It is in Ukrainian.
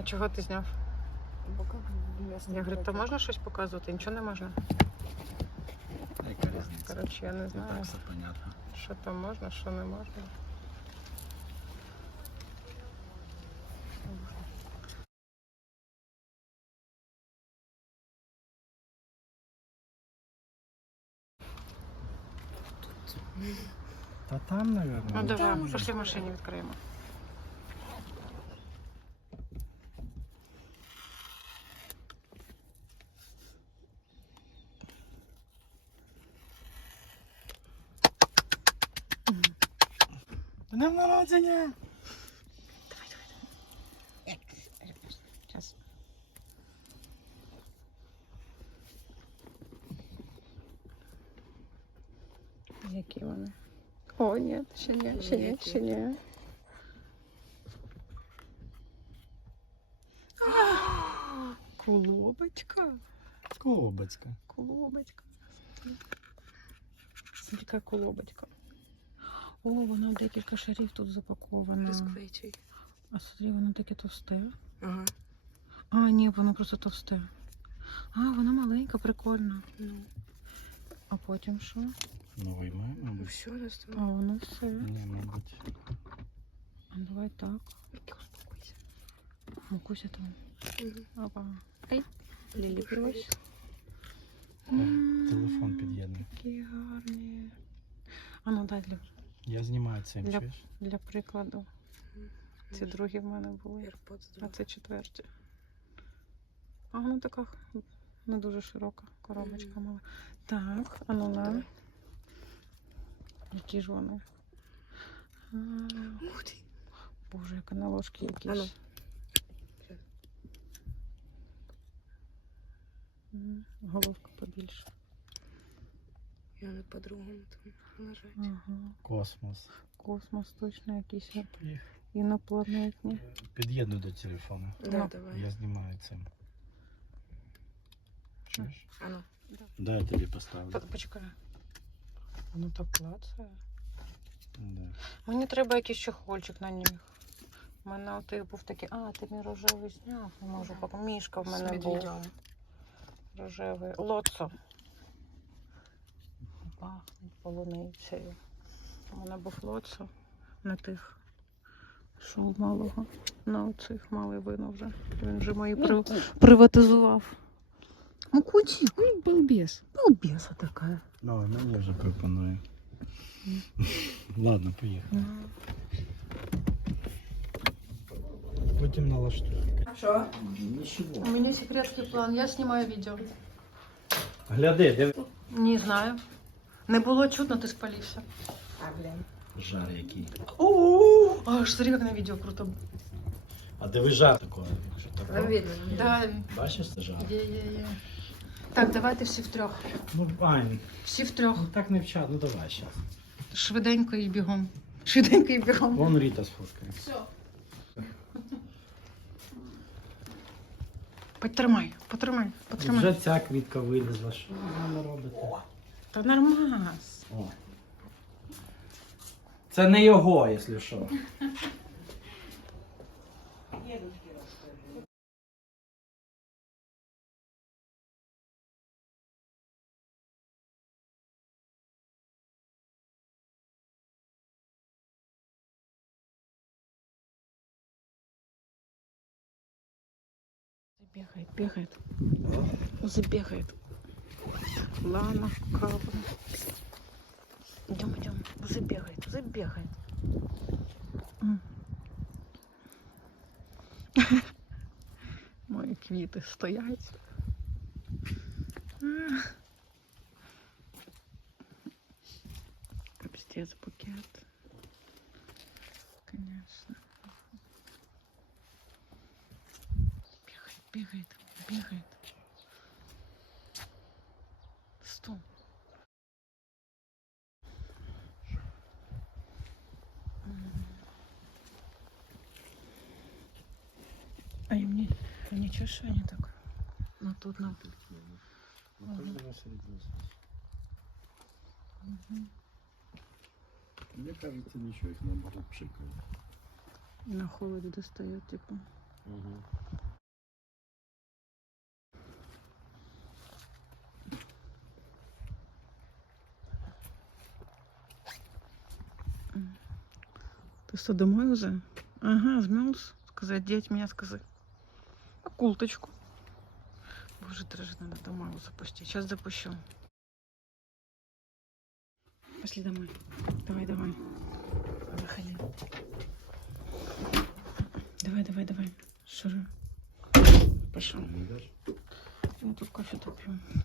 А чого ти зняв? Бо как вместо Я говорю, то можна щось показувати? Нічого не можна. Яка різниця? Коротше, я не І знаю, так все понятно. що там можна, що не можна. Та там, мабуть. Ну давай, пошли в машині відкриємо. Днем народження! Зараз. Які вони? О, ні, ще ні, ще ні, ще ні. А, Колобочка. Колобочка. Колобочка. Смотри, яка колобочка. О, вона в декілька шарів тут запакована. Бисквитий. А смотри, воно таке товсте. Ага. А, ні, воно просто товсте. А, вона маленька, прикольна. Ну, А потім що? Ну мабуть. все, А воно все. Ні, мабуть. А давай так. Успокойся. Мукуся там. Мгм. Опа. Ей, Лілі, прось. Телефон під'єднаний. Які гарні. А ну дай для, Я знімаю цим, Для- чуєш? для прикладу. Ці другі в мене були. А це четверті. А вона така не дуже широка коробочка мала. Так, а ну на. Які ж вони? А, Боже, яка на ложки ну. якісь. М, Головка побільше. И она по-другому там нажать. Ага. Космос. Космос точно Поїхали. інопланетні. Під'єдную до телефону. Да, Ну. давай. Я знімаю цим. Чуєш? А ну. Да, я тобі поставлю. По- Почекай. Воно так клацає. Да. Мені треба якийсь чохольчик на ніг. У мене отих був такий, а, ти мій рожевий зняв, не можу, поки мішка в мене був рожевий. Лоцо. Пахнуть полуницею. У мене був лоцо на тих. Що у малого? На оцих малий вино вже. Він вже мої при... приватизував. Ну куди? Ну, балбес. Балбеса така. Ну, мені вже пропонує. Ладно, поїхали. Потім налаштую. Что? Нічого. У меня секретный план. Я снимаю видео. Гляди, де Не знаю. Не було чутно, ти спалився. А, блин. жар який. О, аж смотри, як на відео круто. А диви жар такого. Якщо такого. видно. Да, Бачиш це жар? є, є, є. Так, давайте всі втрьох. Ну, Ань, Всі втрьох. ну так не вчать, ну давай зараз. Швиденько і бігом. Швиденько і бігом. Вон Ріта сфоткає. Все. Потримай, потримай, потримай. Вже ця квітка вилізла. Що ви нам робите? Та нормас. О. Це не його, якщо що. Забегает, бегает. Забегает. Лана, кава. Идем, идем. Забегает, забегает. М. Мої квіти стоять. А. Капстец букет. Конечно. Бегает, бегает, бегает мостом. А им не, не чешение так. Но тут нам... Ну, мне кажется, ничего их нам наоборот пшикает. На холоде достает, типа. Угу. Что, домой уже? Ага, змёрз. Сказать, деть меня, сказать. А курточку? Боже, даже надо домой его запустить. Сейчас запущу. Пошли домой. Давай, давай. Выходи. Давай, давай, давай. Шуруй. Пошел. Я тут кофе допью.